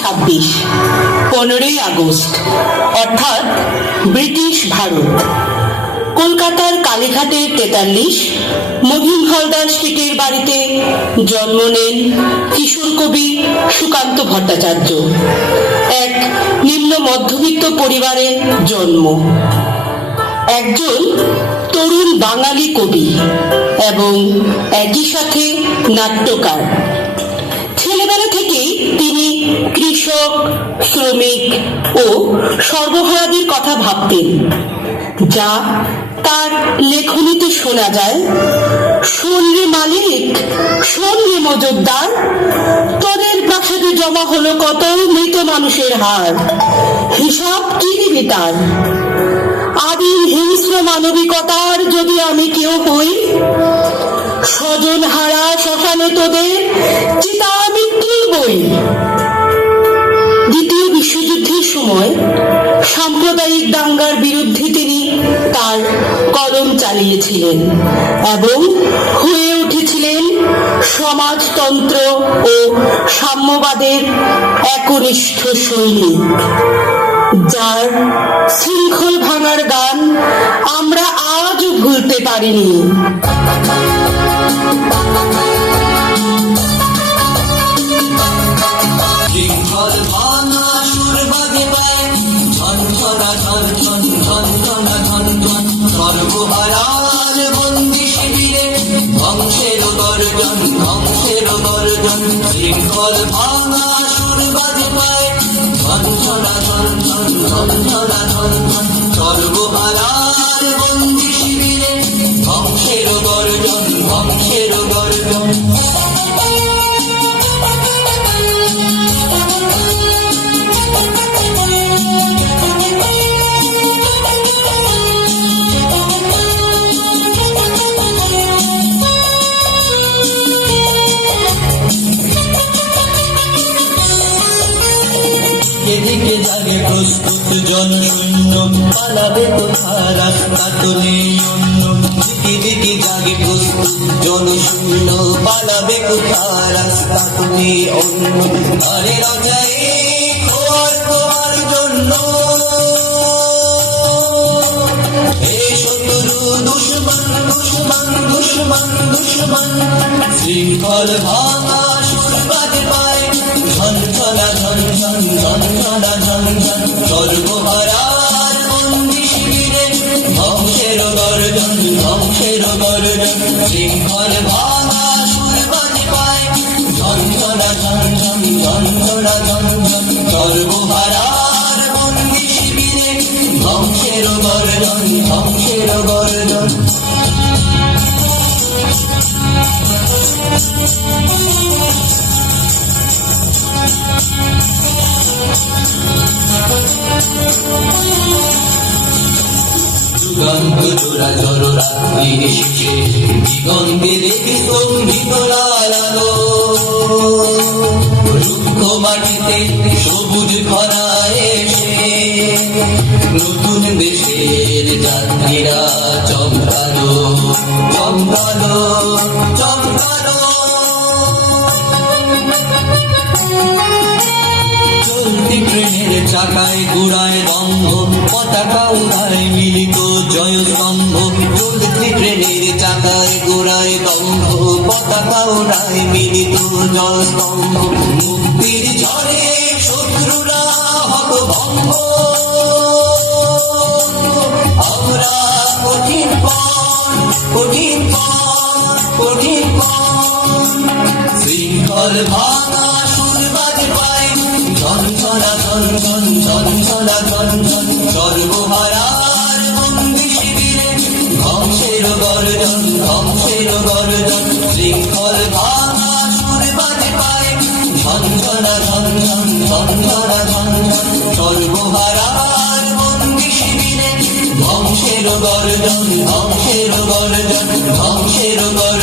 1926 15ই August অর্থাৎ British Bharat. কলকাতার কালীঘাটের 43 মহিম হালদার স্ট্রিটের বাড়িতে জন্ম নেন কিশোর কবি সুকান্ত ভট্টাচার্য। এক নিম্ন মধ্যবিত্ত পরিবারে জন্ম। একজন তরুণ বাঙালি কবি এবং একই সাথে নাট্যকার। ছেলেবেলা থেকেই তিনি কৃষক, শ্রমিক ও সর্বহারাদের কথা ভাবতেন, যা তার লেখনীতে শোনা যায়। শোন রে মালিক, শোন রে মজুদ্দার, তোদের প্রাসাদে জমা হলো কত মৃত মানুষের হার, হিসাব কি দিবি তার? আদিম হিংস্র মানবিকতার যদি আমি কেউ হই, স্বজন হারা শ্মশানে তোদের চিতা আমি তুলবই। দ্বিতীয় বিশ্বযুদ্ধের সময় সাম্প্রদায়িক দাঙ্গার বিরুদ্ধে তিনি তার কলম চালিয়েছিলেন এবং হয়ে উঠেছিলেন সমাজতন্ত্র ও সাম্যবাদের একনিষ্ঠ সৈনিক, যার শৃঙ্খল ভাঙার গান আমরা আজও ভুলতে পারিনি। সর্বহারার বন্দি শিবিরে ধ্বংসের গর্জন, ধ্বংসের গর্জন, শৃঙ্খল ভাঙা সুর বাজে পায়, ঝনঝনা ঝনঝন, ঝনঝনা ঝনঝন, সর্বহারার বন্দি শিবিরে ধ্বংসের গর্জন, ধ্বংসের গর্জন। এদিকে জাগে প্রস্তুত জনশূন্য, পালাবে কোথায় রাস্তা তো নেই অন্য। এদিকে জাগে প্রস্তুত জনশূন্য, পালাবে কোথায় রাস্তা তো নেই অন্য। আরে রাজাই খোয়ার তোমার জন্য, হে শত্রু দুশ্মন, দুশ্মন, দুশ্মন, দুশ্মন, শৃঙ্খল ভাঙা সুর বাজে পায়, ঝনঝনা ঝনঝন, ঝনঝনা ঝনঝন, সর্বহারার বন্দি শিবিরে ধ্বংসের গর্জন, ধ্বংসের গর্জন, শৃঙ্খল ভাঙা সুর বাজে পায়, ঝনঝনা ঝনঝন, ঝনঝনা ঝনঝন, সর্বহারার বন্দি শিবিরে ধ্বংসের গর্জন, ধ্বংসের গর্জন। যুগান্ত জোড়া জড় রাত্রি শেষে দিগন্তে দেখি স্তম্ভিত লাল আলো, রুক্ষ মাটিতে সবুজ খরা এসে নতুন দেশের যাত্রীরা চমকালো, চমকালো, চমকালো। চলতি ট্রেনের চাকায় গোড়ায় দম্ভ, পতাকা উড়ায় মিলিত জয় স্তম্ভ। চলতি ট্রেনের চাকায় গোড়ায় দম্ভ, পতাকা উড়ায় মিলিত জয় স্তম্ভ। মুক্তির ঝড়ে শত্রুরা হতভম্ব, আমরা কঠিন পণ, কঠিন পণ, কঠিন পণ, শৃঙ্খল ভাঙা সুর বাজে পায়, ঝনঝনা ঝনঝন, ঝনঝনা ঝনঝন, সর্বহারার বন্দি শিবিরে ধ্বংসের গর্জন, ধ্বংসের গর্জন, শৃঙ্খল ভাঙা সুর বাজে পায়, ঝনঝনা ঝনঝন, ঝনঝনা ঝনঝন, সর্বহারার বন্দি শিবিরে ধ্বংসের গর্জন, ধ্বংসের গর্জন, ধ্বংসের গর্জন।